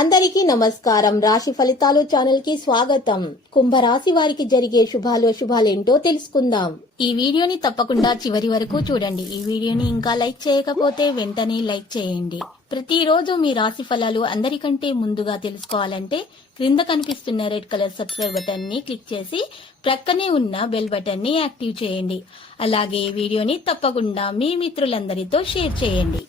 అందరికీ నమస్కారం. రాశి ఫలితాలు ఛానల్ కి స్వాగతం. కుంభరాశి వారికి జరిగే శుభాలేంటో తెలుసుకుందాం. ఈ వీడియోని తప్పకుండా చివరి వరకు చూడండి. ఈ వీడియోని ఇంకా లైక్ చేయకపోతే వెంటనే లైక్ చేయండి. ప్రతిరోజు మీ రాశి ఫలాలు అందరికంటే ముందుగా తెలుసుకోవాలంటే క్రింద కనిపిస్తున్న రెడ్ కలర్ సబ్స్క్రైబ్ బటన్ ని క్లిక్ చేసి ప్రక్కనే ఉన్న బెల్ బటన్ ని యాక్టివ్ చేయండి. అలాగే ఈ వీడియోని తప్పకుండా మీ మిత్రులందరితో షేర్ చేయండి.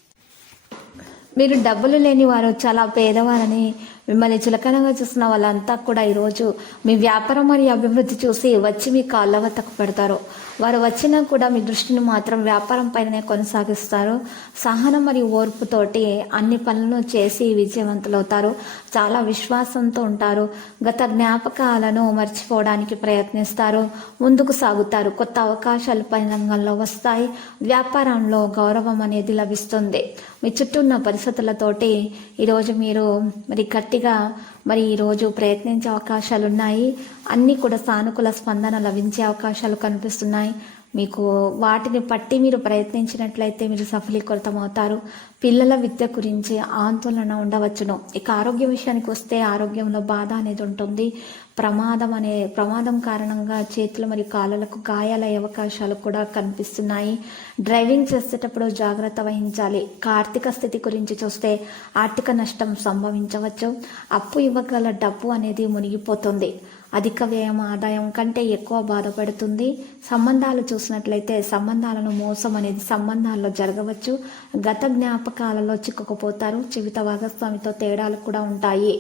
మీరు డబ్బులు లేని వారు, చాలా పేదవారని మిమ్మల్ని చులకనగా చూసిన వాళ్ళంతా కూడా ఈరోజు మీ వ్యాపారం మరియు అభివృద్ధి చూసి వచ్చి మీ కాళ్ళ వద్దకు పెడతారు. వారు వచ్చినా కూడా మీ దృష్టిని మాత్రం వ్యాపారం పైనే కొనసాగిస్తారు. సహనం మరియు ఓర్పుతోటి అన్ని పనులను చేసి విజయవంతులవుతారు. చాలా విశ్వాసంతో ఉంటారు. గత జ్ఞాపకాలను మర్చిపోవడానికి ప్రయత్నిస్తారు. ముందుకు సాగుతారు. కొత్త అవకాశాలు పని రంగంలో వస్తాయి. వ్యాపారంలో గౌరవం అనేది లభిస్తుంది. మీ చుట్టూ ఉన్న పరిస్థితులతోటి ఈరోజు మీరు గట్టిగా ఈరోజు ప్రయత్నించే అవకాశాలు ఉన్నాయి. అన్నీ కూడా సానుకూల స్పందన లభించే అవకాశాలు కనిపిస్తున్నాయి. మీకు వాటిని పట్టి మీరు ప్రయత్నించినట్లయితే మీరు సఫలీకృతం అవుతారు. పిల్లల విద్య గురించి ఆందోళన ఉండవచ్చును. ఇక ఆరోగ్య విషయానికి వస్తే ఆరోగ్యంలో బాధ అనేది ఉంటుంది. ప్రమాదం కారణంగా చేతులు మరియు కాళ్ళకు గాయాలయ్యే అవకాశాలు కూడా కనిపిస్తున్నాయి. డ్రైవింగ్ చేసేటప్పుడు జాగ్రత్త వహించాలి. ఆర్థిక స్థితి గురించి చూస్తే ఆర్థిక నష్టం సంభవించవచ్చు. అప్పు ఇవ్వగల డబ్బు అనేది మునిగిపోతుంది. అధిక వ్యయం ఆదాయం కంటే ఎక్కువ బాధపడుతుంది. సంబంధాలు చూసినట్లయితే సంబంధాలను మోసం అనేది సంబంధాల్లో జరగవచ్చు. గత జ్ఞాపకాలలో చిక్కుకుపోతారు. జీవిత భాగస్వామితో తేడాలు కూడా ఉంటాయి.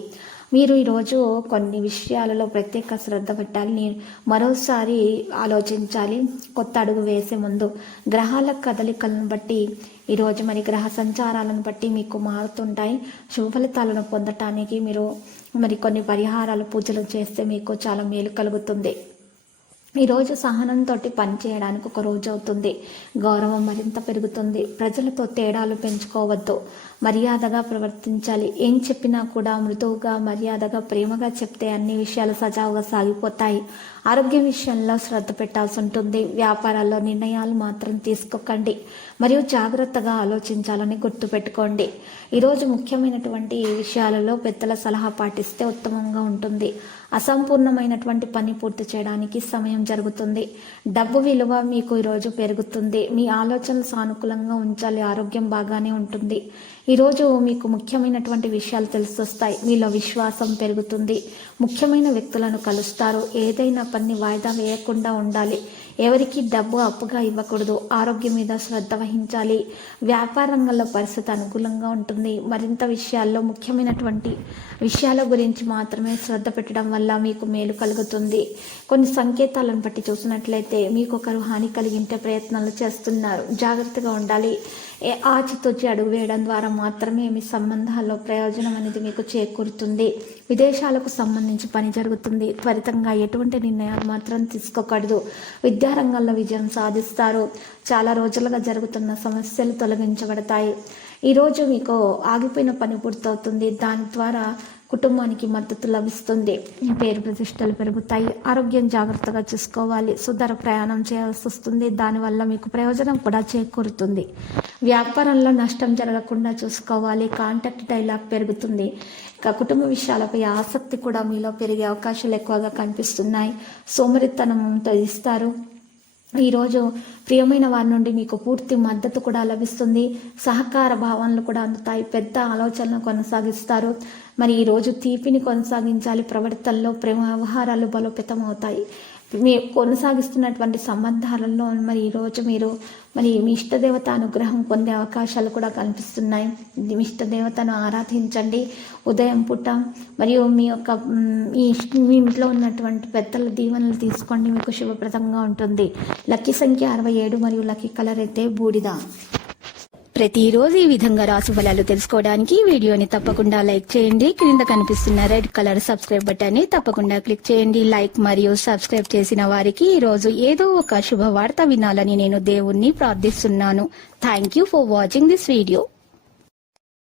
మీరు ఈరోజు కొన్ని విషయాలలో ప్రత్యేక శ్రద్ధ పెట్టాలి. మరోసారి ఆలోచించాలి. కొత్త అడుగు వేసే ముందు గ్రహాల కదలికలను బట్టి ఈరోజు గ్రహ సంచారాలను బట్టి మీకు మారుతుంటాయి. శుభ ఫలితాలను పొందటానికి మీరు కొన్ని పరిహారాలు పూజలు చేస్తే మీకు చాలా మేలు కలుగుతుంది. ఈరోజు సహనంతో పని చేయడానికి ఒక రోజు అవుతుంది. గౌరవం మరింత పెరుగుతుంది. ప్రజలతో తేడాలు పెంచుకోవద్దు. మర్యాదగా ప్రవర్తించాలి. ఏం చెప్పినా కూడా మృదువుగా, మర్యాదగా, ప్రేమగా చెప్తే అన్ని విషయాలు సజావుగా సాగిపోతాయి. ఆరోగ్యం విషయంలో శ్రద్ధ పెట్టాల్సి ఉంటుంది. వ్యాపారాల్లో నిర్ణయాలు మాత్రం తీసుకోకండి మరియు జాగ్రత్తగా ఆలోచించాలని గుర్తుపెట్టుకోండి. ఈరోజు ముఖ్యమైనటువంటి విషయాలలో పెద్దల సలహా పాటిస్తే ఉత్తమంగా ఉంటుంది. అసంపూర్ణమైనటువంటి పని పూర్తి చేయడానికి సమయం జరుగుతుంది. డబ్బు విలువ మీకు ఈరోజు పెరుగుతుంది. మీ ఆలోచనలు సానుకూలంగా ఉంచాలి. ఆరోగ్యం బాగానే ఉంటుంది. ఈరోజు మీకు ముఖ్యమైనటువంటి విషయాలు తెలిసొస్తాయి. మీలో విశ్వాసం పెరుగుతుంది. ముఖ్యమైన వ్యక్తులను కలుస్తారు. ఏదైనా పని వాయిదా వేయకుండా ఉండాలి. ఎవరికి డబ్బు అప్పుగా ఇవ్వకూడదు. ఆరోగ్యం మీద శ్రద్ధ వహించాలి. వ్యాపార రంగంలో పరిస్థితి అనుకూలంగా ఉంటుంది. మరింత విషయాల్లో ముఖ్యమైనటువంటి విషయాల గురించి మాత్రమే శ్రద్ధ పెట్టడం వల్ల మీకు మేలు కలుగుతుంది. కొన్ని సంకేతాలను బట్టి చూసినట్లయితే మీకు ఒకరు హాని కలిగించే ప్రయత్నాలు చేస్తున్నారు. జాగ్రత్తగా ఉండాలి. ఆచితూచి అడుగు వేయడం ద్వారా మాత్రమే మీ సంబంధాల్లో ప్రయోజనం అనేది మీకు చేకూరుతుంది. విదేశాలకు సంబంధించి పని జరుగుతుంది. త్వరితంగా ఎటువంటి నిర్ణయాలు మాత్రం తీసుకోకూడదు. విద్యారంగంలో విజయం సాధిస్తారు. చాలా రోజులుగా జరుగుతున్న సమస్యలు తొలగించబడతాయి. ఈరోజు మీకు ఆగిపోయిన పని పూర్తవుతుంది. దాని ద్వారా కుటుంబానికి మద్దతు లభిస్తుంది. పేరు ప్రతిష్టలు పెరుగుతాయి. ఆరోగ్యం జాగ్రత్తగా చూసుకోవాలి. సుదూర ప్రయాణం చేయాల్సి వస్తుంది. దానివల్ల మీకు ప్రయోజనం కూడా చేకూరుతుంది. వ్యాపారంలో నష్టం జరగకుండా చూసుకోవాలి. కాంటాక్ట్ డైలాగ్ పెరుగుతుంది. ఇక కుటుంబ విషయాలపై ఆసక్తి కూడా మీలో పెరిగే అవకాశాలు ఎక్కువగా కనిపిస్తున్నాయి. సోమరితనంతో ఇస్తారు. ఈరోజు ప్రియమైన వారి నుండి మీకు పూర్తి మద్దతు కూడా లభిస్తుంది. సహకార భావనలు కూడా అందుతాయి. పెద్ద ఆలోచనలు కొనసాగిస్తారు. ఈరోజు తీపిని కొనసాగించాలి. ప్రవర్తనలో ప్రేమ వ్యవహారాలు బలోపేతం అవుతాయి. మీ కొనసాగిస్తున్నటువంటి సంబంధాలలో ఈరోజు మీరు మీ ఇష్టదేవత అనుగ్రహం పొందే అవకాశాలు కూడా కనిపిస్తున్నాయి. మీ ఇష్టదేవతను ఆరాధించండి. ఉదయం పూట మరియు మీ ఇంట్లో ఉన్నటువంటి పెద్దల దీవెనలు తీసుకోండి. మీకు శుభప్రదంగా ఉంటుంది. లక్కీ సంఖ్య 67 మరియు లక్కీ కలర్ అయితే బూడిద. ప్రతిరోజు ఈ విధంగా రాశి ఫలాలు తెలుసుకోవడానికి వీడియోని తప్పకుండా లైక్ చేయండి. క్రింద కనిపిస్తున్న రెడ్ కలర్ సబ్స్క్రైబ్ బటన్ ని తప్పకుండా క్లిక్ చేయండి. లైక్ మరియు సబ్స్క్రైబ్ చేసిన వారికి ఈ రోజు ఏదో ఒక శుభవార్త వినాలని నేను దేవుణ్ణి ప్రార్థిస్తున్నాను. Thank you for watching this video.